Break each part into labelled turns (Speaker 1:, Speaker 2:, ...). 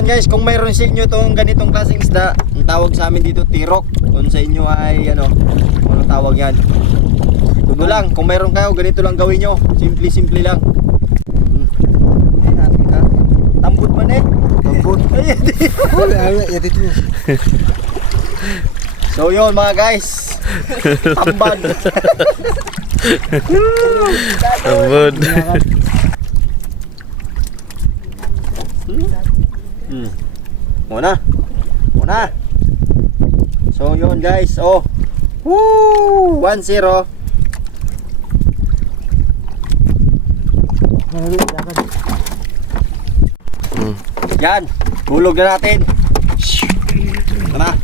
Speaker 1: Guys, kung mayroon sa inyo tong ganitong klaseng isda, ang tawag sa amin dito tirok. Kung sa inyo ay ano, anong tawag yan? Tudo lang, kung mayroon kayo, ganito lang gawin nyo. Simple-simple lang. Tambot man eh.
Speaker 2: Tambot.
Speaker 1: So yun mga guys. Tambad.
Speaker 3: Tambod.
Speaker 1: Hmm. Muna. Muna. So yun guys. Oh. Woo! 1-0.
Speaker 3: Hmm.
Speaker 1: Yan. Hulog na natin. Tama.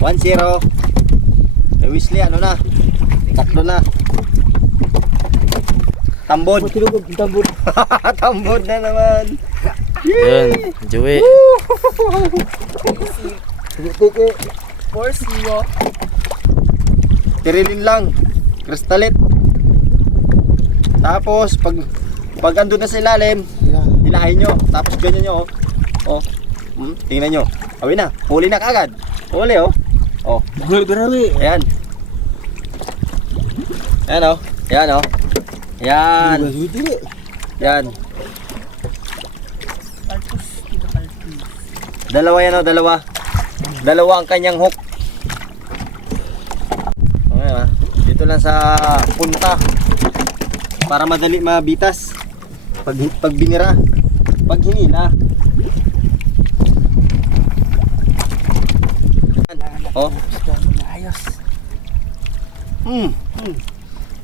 Speaker 1: 1-0. Kay Weasley, ano na? Tatlo na. Tambod.
Speaker 2: Tambot.
Speaker 1: Tambod na naman.
Speaker 3: Yun. Joey.
Speaker 2: Tiki.
Speaker 4: Force zero.
Speaker 1: Tirilin lang. Kristalit. Tapos, pag pag andun na sa ilalim, hilahin nyo. Tapos ganyan nyo, oh. Oh. Hmm, tingnan nyo. Awin na. Huli na kagad. Huli, oh. Oh.
Speaker 2: Berani.
Speaker 1: Ayan. Ayan, oh. Ayan, oh. Ayan. Ayan. Dalawa yan, oh. Dalawa. Dalawa ang kanyang hook. Okay, ah. Dito lang sa punta. Para madali mabitas. Pag, pag binira. Pag hinila. Oh.
Speaker 4: Ayos.
Speaker 1: Hmm. hmm.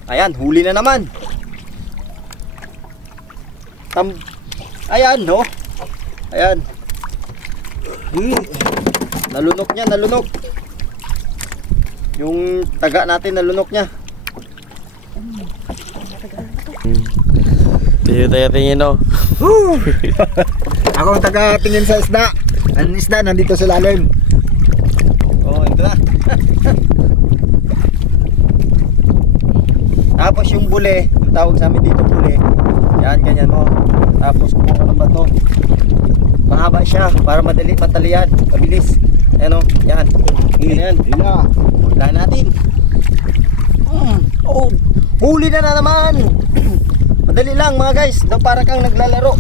Speaker 1: Ayan, huli na naman. Tam Ayan, no. Ayan. Nalunok niya, nalunok. Yung taga natin nalunok niya.
Speaker 3: Tayo tayo tingin oh.
Speaker 2: Ako ang taga tingin sa isda. Ang isda nandito sa lalim.
Speaker 1: Oh, ito na. Tapos yung bule, yung tawag sa amin dito bule. Yan, ganyan mo. Tapos kumuha ng bato. Mahaba siya para madali matalian, mabilis. Ayan o, yan. Yan. Hula natin. Mm. Oh, huli na na naman. Madali lang mga guys. Daw para kang naglalaro.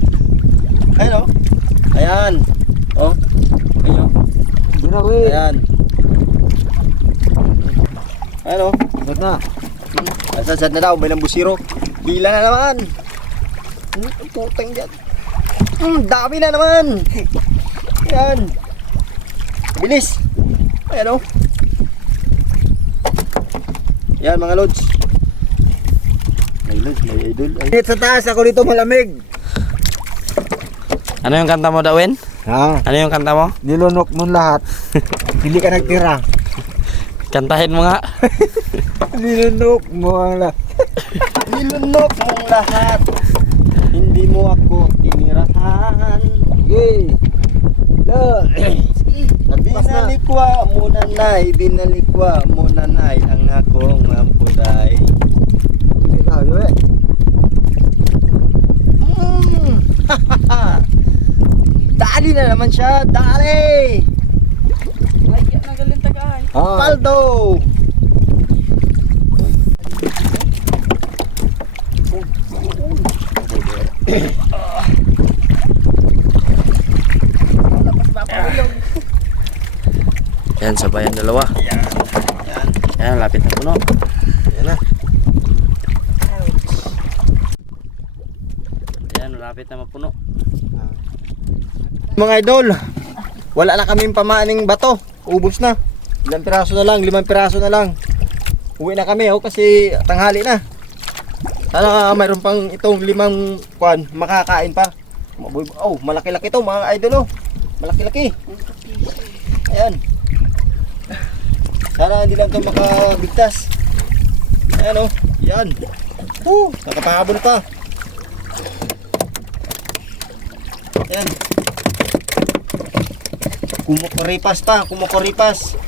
Speaker 1: Ayan o. Ayan. Oh. Ayan o.
Speaker 2: Grabe.
Speaker 1: Ayan. Ayan o.
Speaker 2: Agad na.
Speaker 1: Asasad na daw, may busiro. Hila na naman. Hmm, ang putang dyan. Hmm, dami na naman. Ayan. Bilis. Ayan o. Ayan mga lods. May lods, may idol. Ay.
Speaker 2: Sa taas ako dito malamig.
Speaker 3: Ano yung kanta mo, Dawin?
Speaker 2: Ha?
Speaker 3: Ano yung kanta mo?
Speaker 2: Nilunok mo lahat. Hindi ka nagtira.
Speaker 3: Kantahin mo nga.
Speaker 2: Nilunok mo ang lahat.
Speaker 1: Nilunok mong lahat. Hindi mo ako.
Speaker 2: Yay. La.
Speaker 1: Binalikwa mo nanay, binalikwa mo nanay ang akong ampuday.
Speaker 2: Ikaw, yun eh.
Speaker 1: Mm. Dali na naman siya, dali!
Speaker 4: Ay, yan nagaling tagay.
Speaker 2: Ah.
Speaker 1: Paldo!
Speaker 3: Yan, sabayan dalawa. Yan, lapit na puno.
Speaker 1: Yan na.
Speaker 3: Yan, lapit na mapuno.
Speaker 1: Mga idol, wala na kaming pamaning bato. Ubus na. Ilang piraso na lang, limang piraso na lang. Uwi na kami oh, kasi tanghali na. Sana mayroon pang itong limang kwan, makakain pa. Oh, malaki-laki to mga idol oh. Malaki-laki. Ayan. Sana hindi lang ito makabigtas. Ayan oh. Yan. Woo, nakapahabol pa. Ayan. Kumukuripas pa, kumukuripas.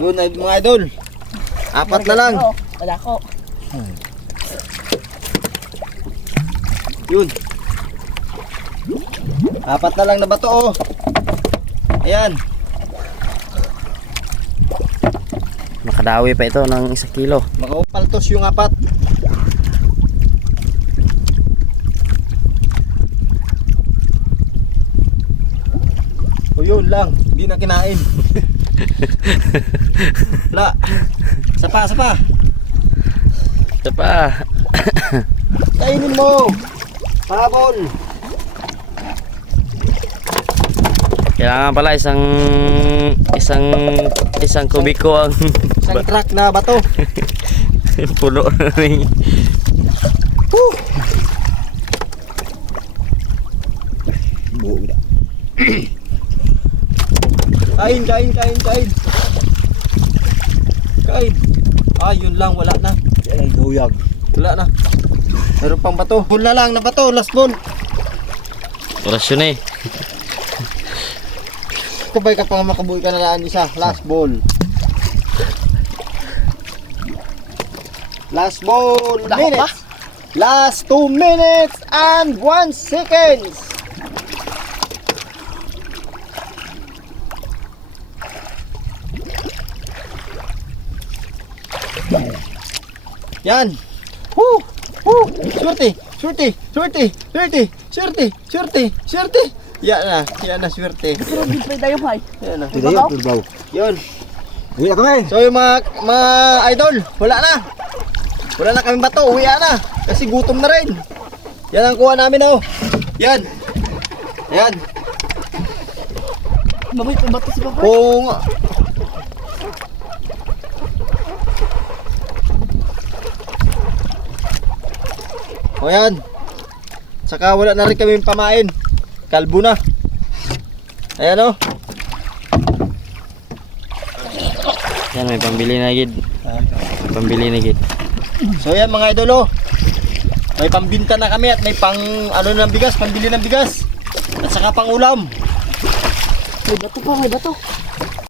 Speaker 1: Yun mga idol. Apat na lang.
Speaker 4: Wala ko.
Speaker 1: Yun. Apat na lang na bato oh. Ayan.
Speaker 3: Makadawi pa ito ng isang kilo.
Speaker 1: Makapaltos yung apat. O yun lang, hindi na kinain. Wala. Sapa, sapa.
Speaker 3: Ito pa.
Speaker 1: Kainin mo. Habol.
Speaker 3: Kailangan pala isang isang isang kubiko ang
Speaker 1: Isang truck na bato.
Speaker 3: puno na rin.
Speaker 2: Buo na.
Speaker 1: Kain, kain, kain, kain. Kain. Ah, yun lang, wala na.
Speaker 2: Yan ang buyag.
Speaker 1: Wala na. Meron pang bato. Ball na lang na bato, last ball.
Speaker 3: Orasyon eh.
Speaker 1: Kubay ka pang makabuhay ka na laan isa. Last ball. Last ball. Minutes. Last 2 minutes and 1 seconds. Yan. Woo! Woo! Swerte! Swerte! Swerte! Swerte! Swerte! Swerte! Swerte! Yan na. Yan na swerte.
Speaker 4: Pero di pa tayo may.
Speaker 1: Yan na.
Speaker 2: Yun, turbaw.
Speaker 1: Yun.
Speaker 2: Uwi na kami.
Speaker 1: So yung mga, mga idol, wala na. Wala na kami bato, uwi na. Kasi gutom na rin. Yan ang kuha namin oh. Yan. Yan.
Speaker 4: Pa bato si Papa.
Speaker 1: Kung... O yan. Saka wala na rin kami pamain. Kalbo na. Ayan oh.
Speaker 3: Yan may pambili na gid. May pambili na gid.
Speaker 1: So yan mga idol oh. May pambinta na kami at may pang ano ng bigas, pambili ng bigas. At saka pang ulam.
Speaker 4: May bato pa, may bato.